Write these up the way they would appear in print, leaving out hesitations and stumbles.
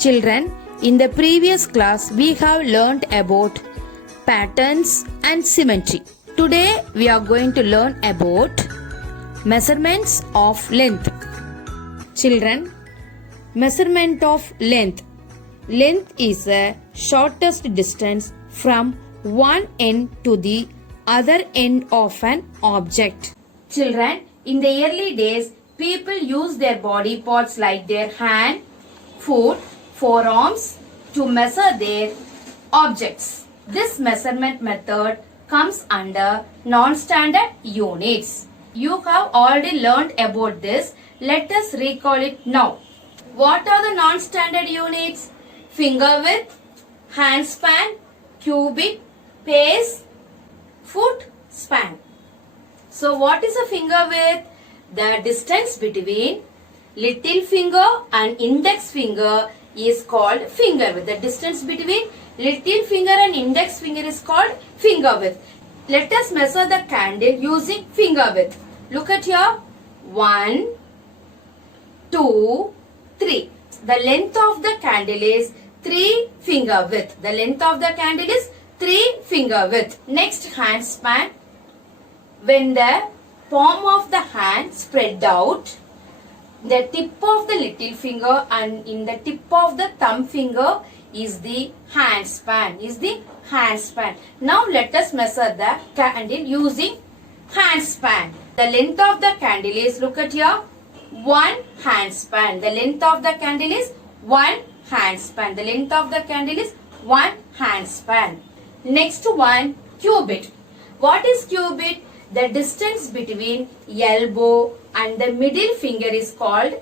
Children, in the previous class we have learnt about patterns and symmetry. Today we are going to learn about measurements of length. Children, measurement of length. Length is the shortest distance from one end to the other end of an object. Children, in the early days, people used their body parts like their hand, foot, forearms to measure their objects. This measurement method comes under non-standard units. You have already learned about this. Let us recall it now. What are the non-standard units? Finger width, hand span, cubit, pace, foot span. So what is a finger width? The distance between little finger and index finger is called finger width. The distance between little finger and index finger is called finger width. Let us measure the candle using finger width. Look at here. 1, 2, 3. The length of the candle is 3 finger width. The length of the candle is 3 finger width. Next, hand span. When the palm of the hand spread out, the tip of the little finger and in the tip of the thumb finger is the hand span. Now let us measure the candle using hand span. The length of the candle is, look at here, 1 hand span. The length of the candle is 1 hand span. The length of the candle is 1 hand span. Next one, cubit. What is cubit? The distance between elbow and the middle finger is called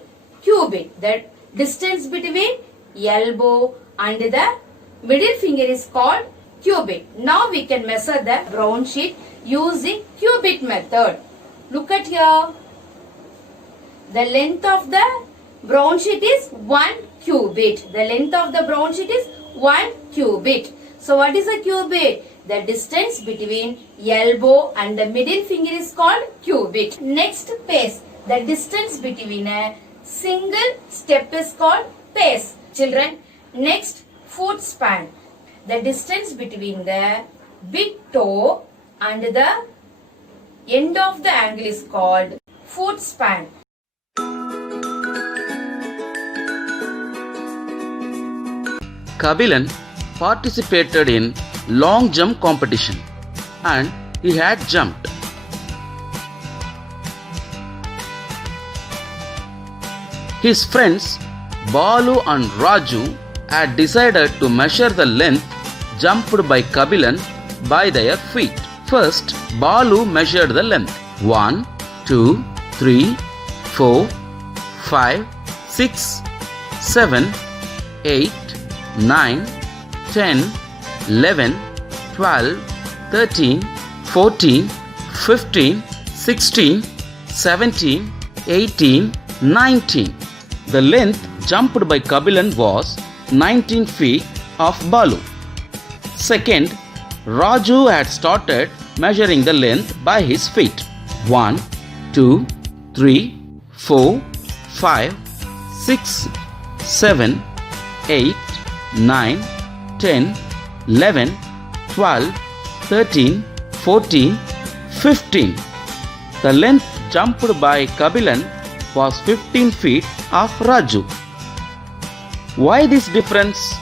cubit. The distance between elbow and the middle finger is called cubit. Now we can measure the brown sheet using cubit method. Look at here. The length of the brown sheet is 1 cubit. The length of the brown sheet is 1 cubit. So what is a cubit? The distance between elbow and the middle finger is called cubit. Next, pace. The distance between a single step is called pace. Children, next, foot span. The distance between the big toe and the end of the angle is called foot span. Kabilan participated in long jump competition and he had jumped. His friends Balu and Raju had decided to measure the length jumped by Kabilan by their feet. First, Balu measured the length. 1, 2, 3, 4, 5, 6, 7, 8, 9, 10, 11, 12, 13, 14, 15, 16, 17, 18, 19. The length jumped by Kabilan was 19 feet of Balu. Second, Raju had started measuring the length by his feet. 1, 2, 3, 4, 5, 6, 7, 8, 9, 10, 11, 12, 13, 14, 15. The length jumped by Kabilan was 15 feet of Raju. Why this difference?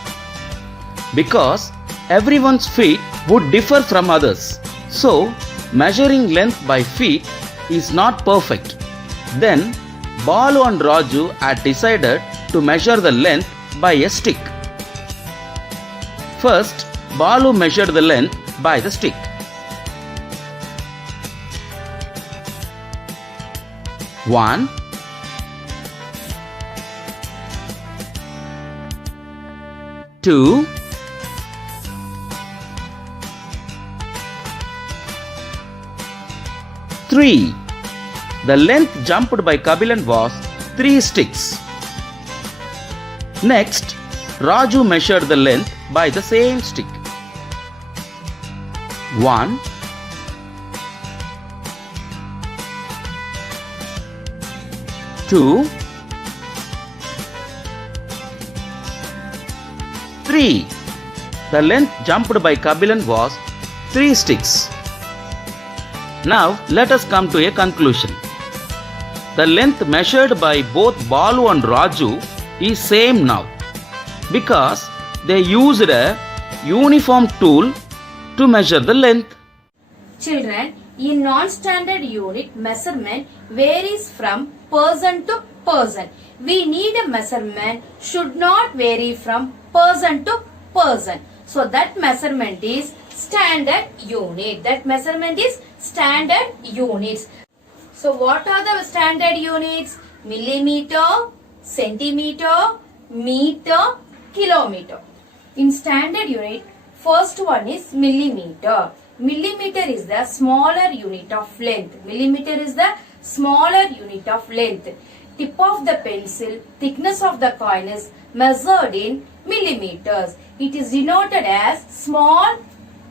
Because everyone's feet would differ from others. So, measuring length by feet is not perfect. Then, Balu and Raju had decided to measure the length by a stick. First, Balu measured the length by the stick. One, 2, 3. The length jumped by Kabilan was 3 sticks. Next, Raju measured the length by the same stick. 1, 2, 3. The length jumped by Kabilan was 3 sticks. Now let us come to a conclusion. The length measured by both Balu and Raju is same now because they used a uniform tool to measure the length. Children, in non-standard unit, measurement varies from person to person. We need a measurement should not vary from person to person. So that measurement is standard unit. That measurement is standard units. So what are the standard units? Millimeter, centimeter, meter, kilometer. In standard unit, first one is millimeter. Millimeter is the smaller unit of length. Millimeter is the smaller unit of length. Tip of the pencil, thickness of the coin is measured in millimeters. It is denoted as small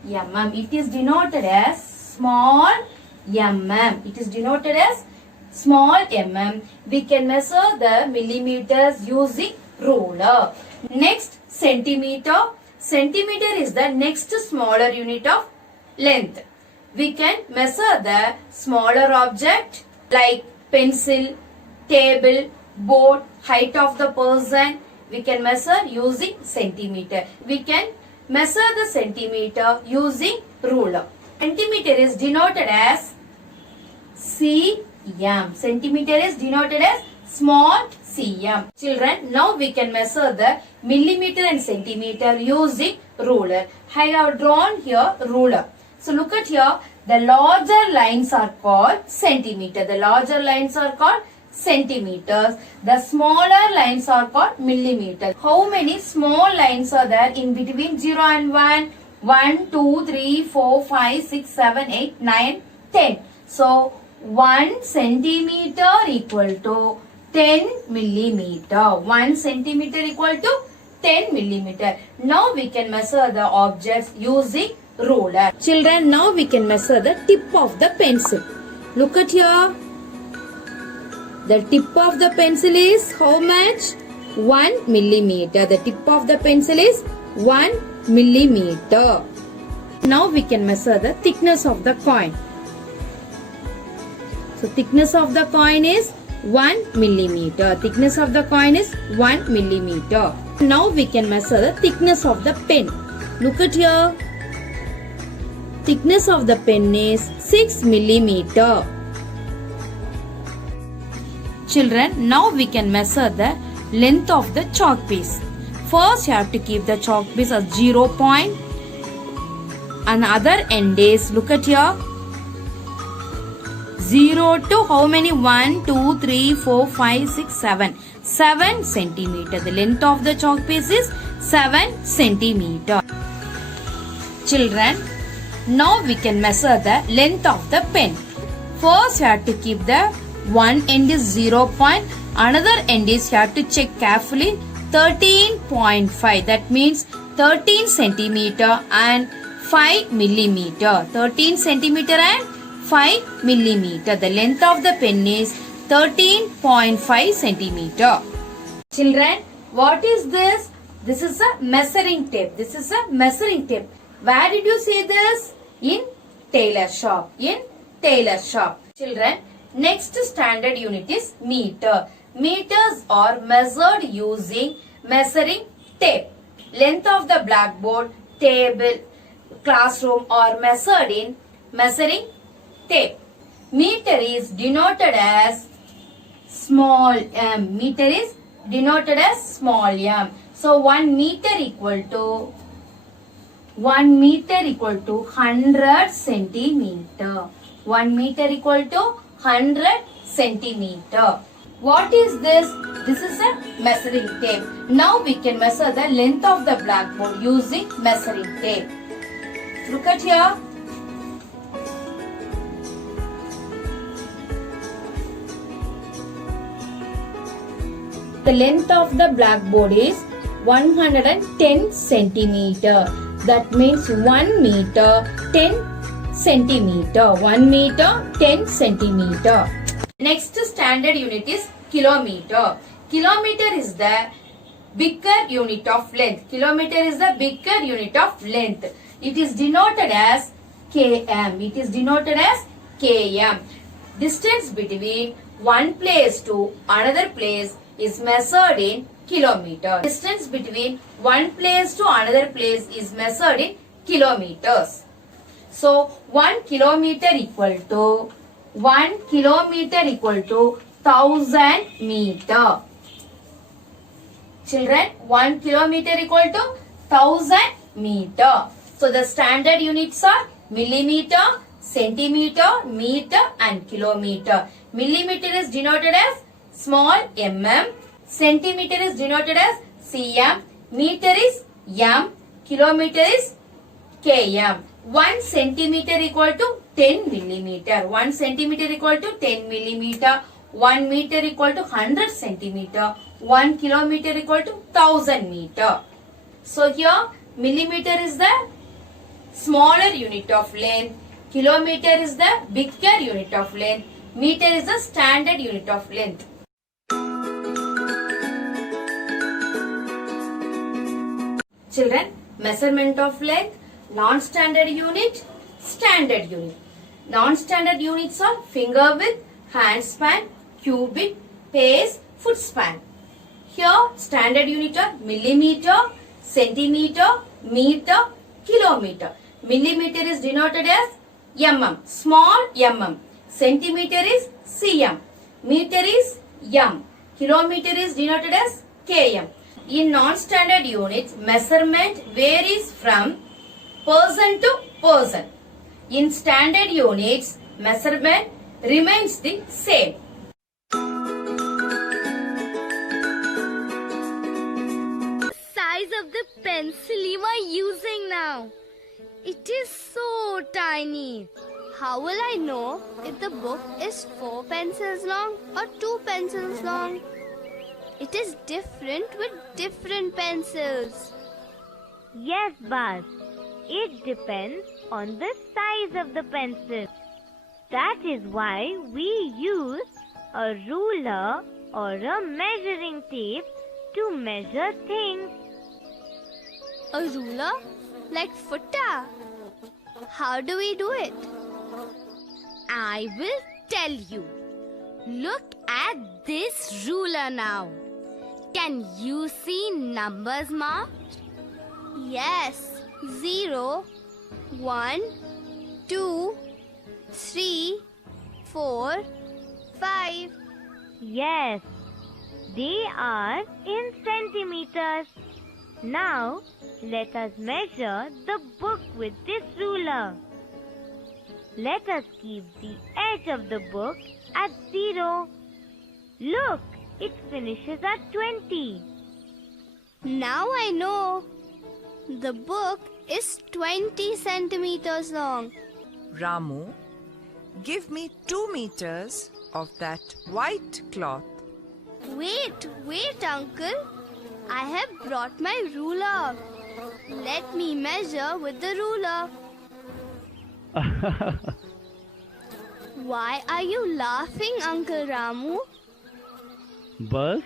mm. It is denoted as small mm. It is denoted as small mm. We can measure the millimeters using ruler. Next, centimeter. Centimeter is the next smaller unit of length. We can measure the smaller object like pencil, table, board, height of the person. We can measure using centimeter. We can measure the centimeter using ruler. Centimeter is denoted as cm. Centimeter is denoted as small cm. Children, now we can measure the millimeter and centimeter using ruler. I have drawn here ruler. So look at here, the larger lines are called centimeter. The larger lines are called centimeters. The smaller lines are called millimeters. How many small lines are there in between 0 and 1? 1, 2, 3, 4, 5, 6, 7, 8, 9, 10. So 1 centimeter equal to 10 millimeter. 1 centimeter equal to 10 millimeter. Now we can measure the objects using ruler. Children, now we can measure the tip of the pencil. Look at here. The tip of the pencil is how much? 1 millimeter. The tip of the pencil is 1 millimeter. Now we can measure the thickness of the coin. So thickness of the coin is 1 millimeter. Thickness of the coin is 1 millimeter. Now we can measure the thickness of the pen. Look at here. Thickness of the pen is 6 millimeter. Children, now we can measure the length of the chalk piece. First, you have to keep the chalk piece as 0 point. And other end is, look at here, 0 to how many? 1, 2, 3, 4, 5, 6, 7. 7 centimeter. The length of the chalk piece is 7 centimeter. Children, now we can measure the length of the pen. First, you have to keep the one end is 0 point. Another end is, you have to check carefully, 13.5. That means 13 centimeter and 5 millimeter. 13 centimeter and 5 millimeter. The length of the pen is 13.5 centimeter. Children, what is this? This is a measuring tape. This is a measuring tape. Where did you see this? In tailor shop. In tailor shop. Children, next standard unit is meter. Meters are measured using measuring tape. Length of the blackboard, table, classroom are measured in measuring tape. Meter is denoted as small m. Meter is denoted as small m. So 1 meter equal to 100 centimeter. 1 meter equal to 100 centimeter. What is this? This is a measuring tape. Now we can measure the length of the blackboard using measuring tape. Look at here. The length of the blackboard is 110 centimeter. That means 1 meter 10 centimeter. 1 meter 10 centimeter. Next standard unit is kilometer. Kilometer is the bigger unit of length. Kilometer is the bigger unit of length. It is denoted as km. It is denoted as km. Distance between one place to another place is measured in kilometer. Distance between one place to another place is measured in kilometers. So 1 kilometer equal to 1000 meter. Children, 1 kilometer equal to 1000 meter. So the standard units are millimeter, centimeter, meter and kilometer. Millimeter is denoted as small mm. Centimeter is denoted as cm. Meter is m. Kilometer is km. 1 centimeter equal to 10 millimeter. 1 centimeter equal to 10 millimeter. 1 meter equal to 100 centimeter. 1 kilometer equal to 1000 meter. So here millimeter is the smaller unit of length. Kilometer is the bigger unit of length. Meter is the standard unit of length. Children, measurement of length, non-standard unit, standard unit. Non-standard units are finger width, hand span, cubit, pace, foot span. Here standard unit are millimeter, centimeter, meter, kilometer. Millimeter is denoted as mm, small mm. Centimeter is cm. Meter is m. Kilometer is denoted as km. In non-standard units, measurement varies from person to person. In standard units, measurement remains the same. Size of the pencil you are using now. It is so tiny. How will I know if the book is 4 pencils long or 2 pencils long? It is different with different pencils. Yes, Buzz. It depends on the size of the pencil. That is why we use a ruler or a measuring tape to measure things. A ruler? Like footer? How do we do it? I will tell you. Look at this ruler now. Can you see numbers marked? Yes. 0, 1, 2, 3, 4, 5. Yes, they are in centimeters. Now, let us measure the book with this ruler. Let us keep the edge of the book at 0. Look, it finishes at 20. Now I know. The book is 20 centimeters long. Ramu, give me 2 meters of that white cloth. Wait, uncle. I have brought my ruler. Let me measure with the ruler. Why are you laughing, Uncle Ramu? Buzz,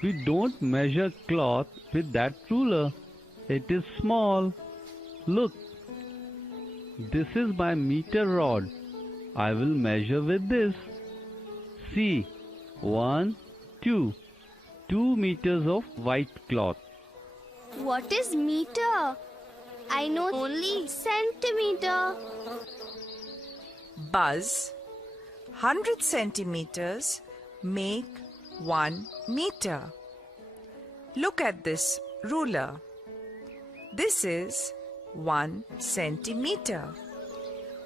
we don't measure cloth with that ruler. It is small. Look, this is my meter rod. I will measure with this. See, 1, 2. 2 meters of white cloth. What is meter? I know only centimeter. Buzz, 100 centimeters make 1 meter. Look at this ruler. This is 1 centimeter.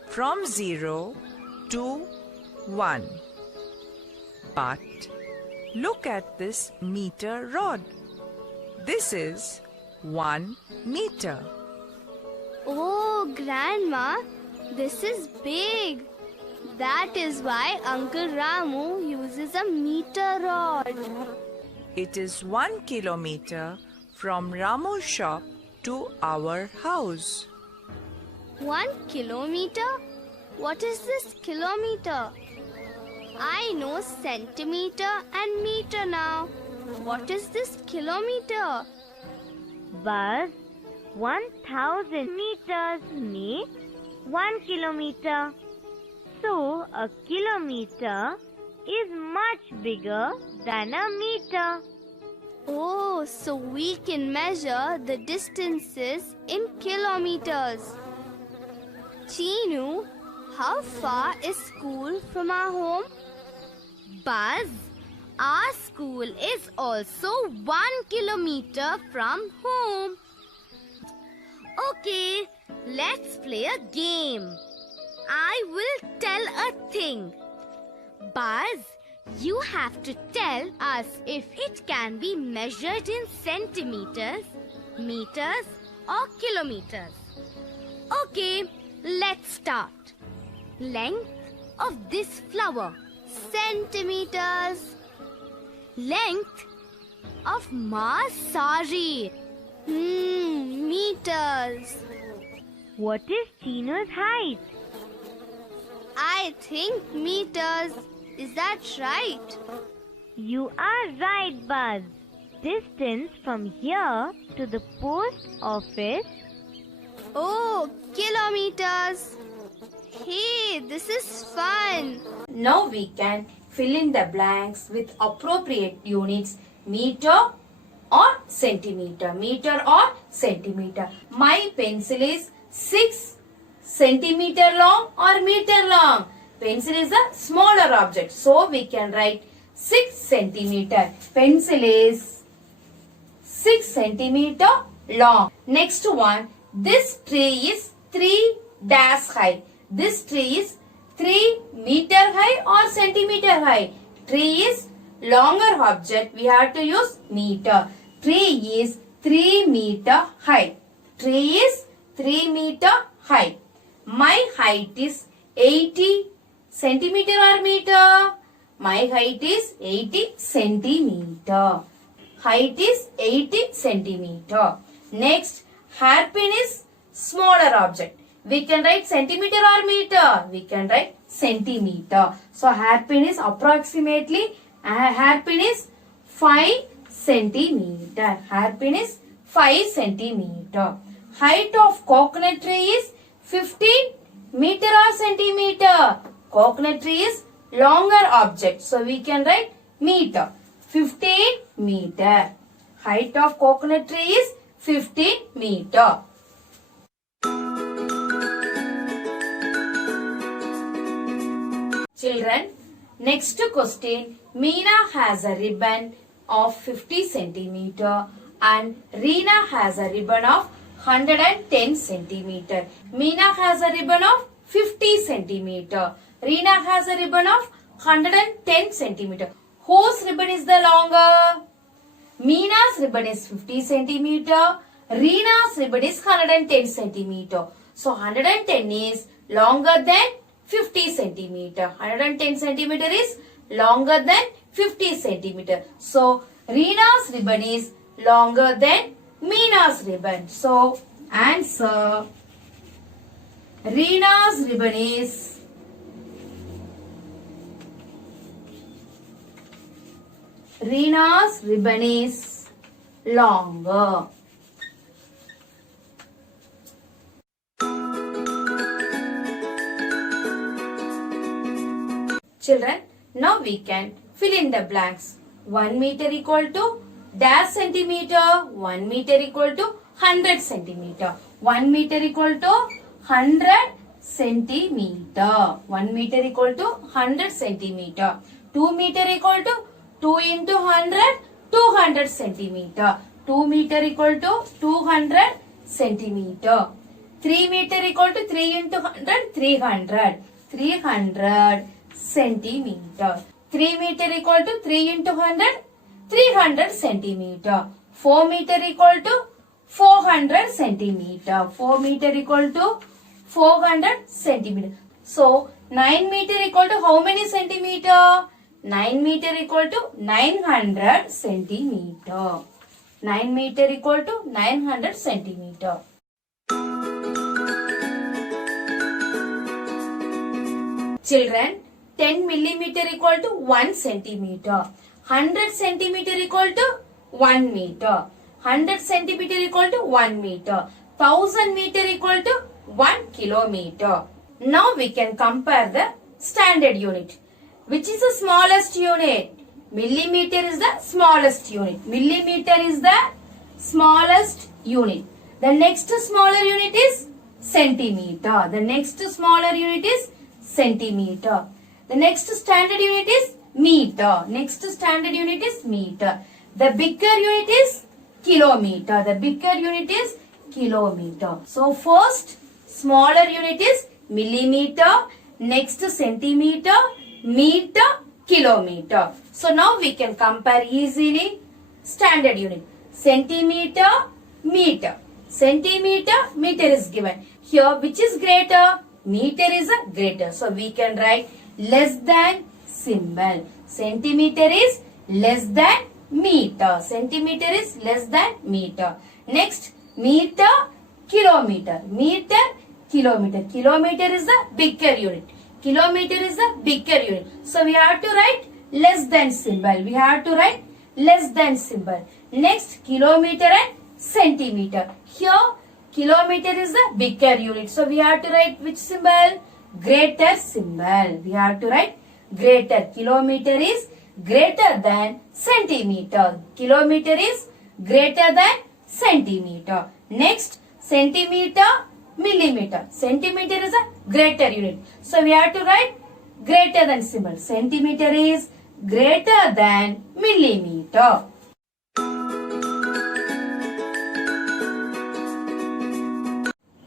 From 0 to 1. But look at this meter rod. This is 1 meter. Oh, Grandma, this is big. That is why Uncle Ramu uses a meter rod. It is 1 kilometer from Ramu's shop to our house. 1 kilometer? What is this kilometer? I know centimeter and meter now. What is this kilometer? Buzz, 1000 meters makes 1 kilometer. So, a kilometer is much bigger than a meter. Oh, so we can measure the distances in kilometers. Chinu, how far is school from our home? Buzz, our school is also 1 kilometer from home. Okay, let's play a game. I will tell a thing. Buzz, you have to tell us if it can be measured in centimeters, meters, or kilometers. Okay, let's start. Length of this flower, centimeters. Length of Ma's sari, meters. What is Chinu's height? I think meters. Is that right? You are right, Buzz. Distance from here to the post office. Oh, kilometers. Hey, this is fun. Now we can fill in the blanks with appropriate units, meter or centimeter. Meter or centimeter. My pencil is 6 centimeter long or meter long. Pencil is a smaller object, so we can write 6 centimeter. Pencil is 6 centimeter long. Next one, this tree is 3 dash high. This tree is 3 meter high or centimeter high. Tree is longer object. We have to use meter. Tree is 3 meter high. Tree is 3 meter high. My height is 80 centimeter or meter? My height is 80 centimeter. Height is 80 centimeter. Next, hairpin is smaller object. We can write centimeter or meter. We can write centimeter. So, hairpin is approximately, hairpin is 5 centimeter. Hairpin is 5 centimeter. Height of coconut tree is 15 meter or centimeter. Coconut tree is longer object. So, we can write meter. 15 meter. Height of coconut tree is 15 meter. Children, next question. Meena has a ribbon of 50 centimeter and Reena has a ribbon of 110 centimeter. Meena has a ribbon of 50 centimeter. Reena has a ribbon of 110 centimeter. Whose ribbon is the longer? Meena's ribbon is 50 centimeter. Reena's ribbon is 110 centimeter. So 110 is longer than 50 centimeter. 110 centimeter is longer than 50 centimeter. So Reena's ribbon is longer than Meena's ribbon. So answer, Reena's ribbon is longer. Children, now we can fill in the blanks. 1 meter equal to dash centimeter. 1 meter equal to 100 centimeter. 1 meter equal to 100 centimeter. 1 meter equal to 100 centimeter. 2 meter equal to 2 into 100, 200 centimeter. 2 meter equal to 200 centimeter. 3 meter equal to 3 into 100, 300. 300 centimeter. 3 meter equal to 3 into 100, 300 centimeter. 4 meter equal to 400 centimeter. 4 meter equal to 400 centimeter. So, 9 meter equal to how many centimeter? 9 meter equal to 900 centimeter. 9 meter equal to 900 centimeter. Children, 10 millimeter equal to 1 centimeter. 100 centimeter equal to 1 meter. 100 centimeter equal to 1 meter. 1000 meter equal to 1 kilometer. Now we can compare the standard unit. Which is the smallest unit? Millimeter is the smallest unit. Millimeter is the smallest unit. The next smaller unit is centimeter. The next smaller unit is centimeter. The next standard unit is meter. Next standard unit is meter. The bigger unit is kilometer. The bigger unit is kilometer. So first smaller unit is millimeter. Next centimeter, meter, kilometer. So now we can compare easily standard unit. Centimeter, meter. Centimeter, meter is given. Here which is greater? Meter is a greater. So we can write less than symbol. Centimeter is less than meter. Centimeter is less than meter. Next, meter, kilometer. Meter, kilometer. Kilometer is the bigger unit. Kilometer is the bigger unit. So we have to write less than symbol. We have to write less than symbol. Next, kilometer and centimeter. Here, kilometer is the bigger unit. So we have to write which symbol? Greater symbol. We have to write greater. Kilometer is greater than centimeter. Kilometer is greater than centimeter. Next, centimeter, millimeter. Centimeter is a greater unit. So we have to write greater than symbol. Centimeter is greater than millimeter.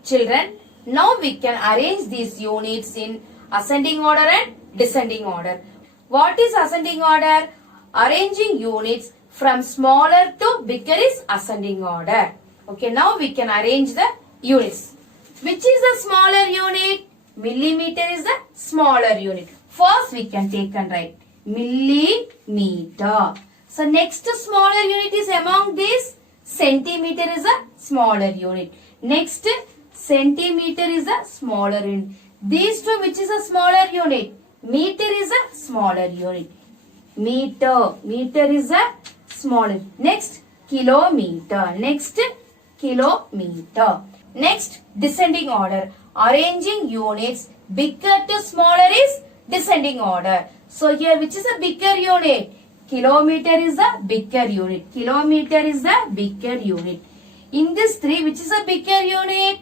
Children, now we can arrange these units in ascending order and descending order. What is ascending order? Arranging units from smaller to bigger is ascending order. Okay, now we can arrange the units. Which is the smaller unit? Millimeter is the smaller unit. First we can take and write millimeter. So next smaller unit is among these. Centimeter is a smaller unit. Next, centimeter is a smaller unit. These two, which is a smaller unit? Meter is a smaller unit. Meter. Meter is a smaller. Next, kilometer. Next, kilometer. Next, descending order. Arranging units bigger to smaller is descending order. So here, which is a bigger unit? Kilometer is a bigger unit. Kilometer is a bigger unit. In this three, which is a bigger unit?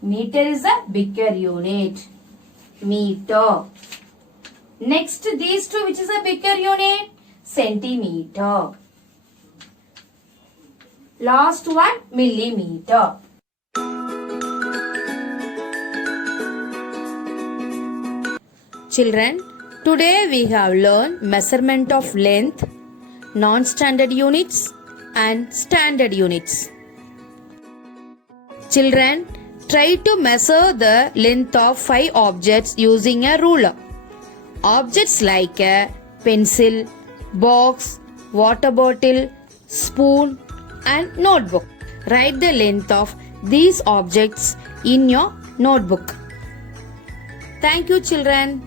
Meter is a bigger unit. Meter. Next, these two, which is a bigger unit? Centimeter. Last one, millimeter. Children, today we have learned measurement of length, non-standard units and standard units. Children, try to measure the length of 5 objects using a ruler. Objects like a pencil, box, water bottle, spoon and notebook. Write the length of these objects in your notebook. Thank you, children.